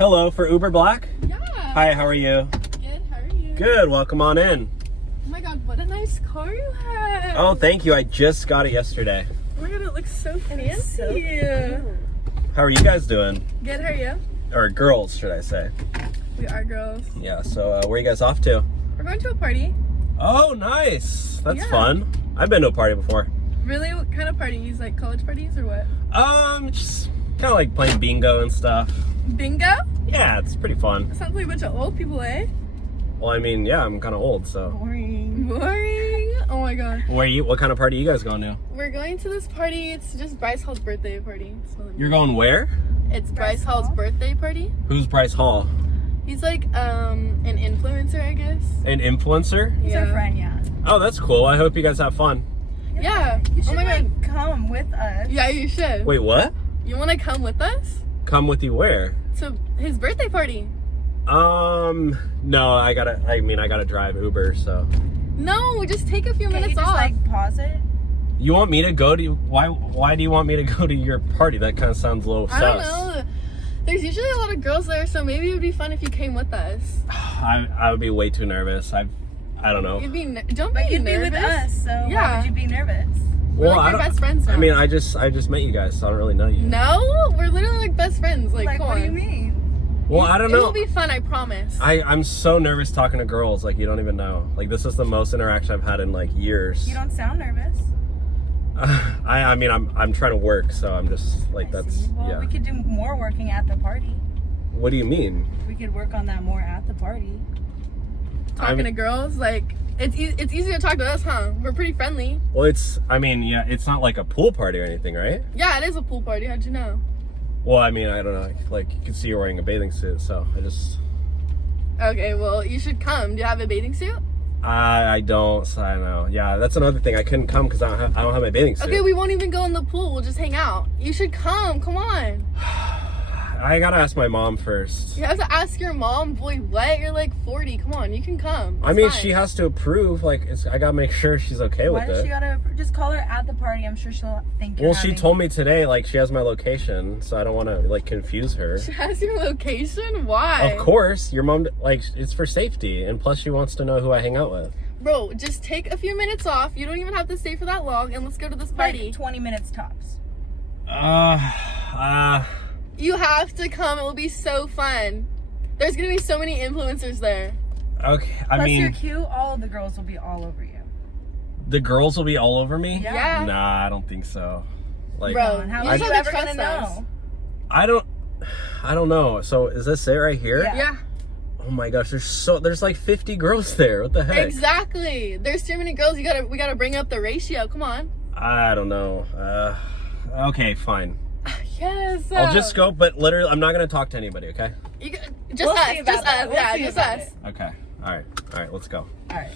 Hello, for Uber Black? Yeah. Hi, how are you? Good, how are you? Good, welcome on in. Oh my god, what a nice car you have. Oh, thank you. I just got it yesterday. Oh my god, it looks so fancy. So cool. How are you guys doing? Good, how are you? Or girls, should I say. We are girls. Yeah, so where are you guys off to? We're going to a party. Oh, nice. That's Yeah. fun. I've been to a party before. Really? What kind of parties? Like college parties or what? Just kind of like playing bingo and stuff. Bingo? Yeah, it's pretty fun. Sounds like a bunch of old people, eh? Well, I mean, yeah, I'm kind of old, so. Boring. Boring. Oh my god. What kind of party are you guys going to? We're going to this party. It's just Bryce Hall's birthday party. You're going where? It's Bryce Hall's Hall? birthday party. Who's Bryce Hall? He's like an influencer, I guess. An influencer? He's our friend, yeah. Oh, that's cool. I hope you guys have fun. Yeah. You should Oh my god. come with us. Yeah, you should. Wait, what? You want to come with us Come with you where? to his birthday party? No, I gotta drive Uber, so. No, just take a few Can minutes you just off. like pause it? You want me to go to, why do you want me to go to your party? That kind of sounds a little sus. I don't know. There's usually a lot of girls there, so maybe it would be fun if you came with us. I would be way too nervous. I don't know. Don't be You'd be nervous. with us, so why Yeah. would you be nervous? We're Well, like I your don't- best friends now. I mean, I just met you guys, so I don't really know you. No, we're literally like best friends. Like, come what on. do you mean? Well, I don't It know. will be fun, I promise. I'm so nervous talking to girls, like you don't even know. Like this is the most interaction I've had in like years. You don't sound nervous. I mean, I'm trying to work, so I'm just like I that's see. Well, yeah. we could do more working at the party. What do you mean? We could work on that more at the party. Talking to girls, like, it's easy to talk to us, huh? We're pretty friendly. Well, it's not like a pool party or anything, right? Yeah, it is a pool party. How'd you know? Well, I mean, I don't know. Like, you can see you're wearing a bathing suit, so I just... Okay, well, you should come. Do you have a bathing suit? I don't, so I don't know. Yeah, that's another thing. I couldn't come because I don't have my bathing suit. Okay, we won't even go in the pool. We'll just hang out. You should come. Come on. I gotta ask my mom first. You have to ask your mom. Boy, what? You're like 40. Come on, you can come. I It's mean, fine. she has to approve. Like, I gotta make sure she's okay Why with does it. she gotta just call her at the party? I'm sure she'll think you're Well, she having- told me today, like, she has my location, so I don't want to, like, confuse her. She has your location? Why? Of course, your mom, like, it's for safety, and plus she wants to know who I hang out with. Bro, just take a few minutes off. You don't even have to stay for that long, and let's go to this like party. 20 minutes tops. You have to come. It will be so fun. There's gonna be so many influencers there. Okay, I Plus, mean, you're cute. All of the girls will be all over you. the girls will be all over me? Yeah. Nah, I don't think so. Like, Bro, How you are just you have to ever gonna trust us. know? I don't know. So, is this it right here? Yeah. Yeah, Oh my gosh, there's like 50 girls there. What the heck? exactly. There's too many girls. We gotta bring up the ratio. Come on. I don't know. Okay, fine. Yes. I'll just go, but literally, I'm not gonna talk to anybody, okay? Just We'll us. see about Just that. us. We'll Yeah, see just about us. it. Okay. All right, let's go. All right.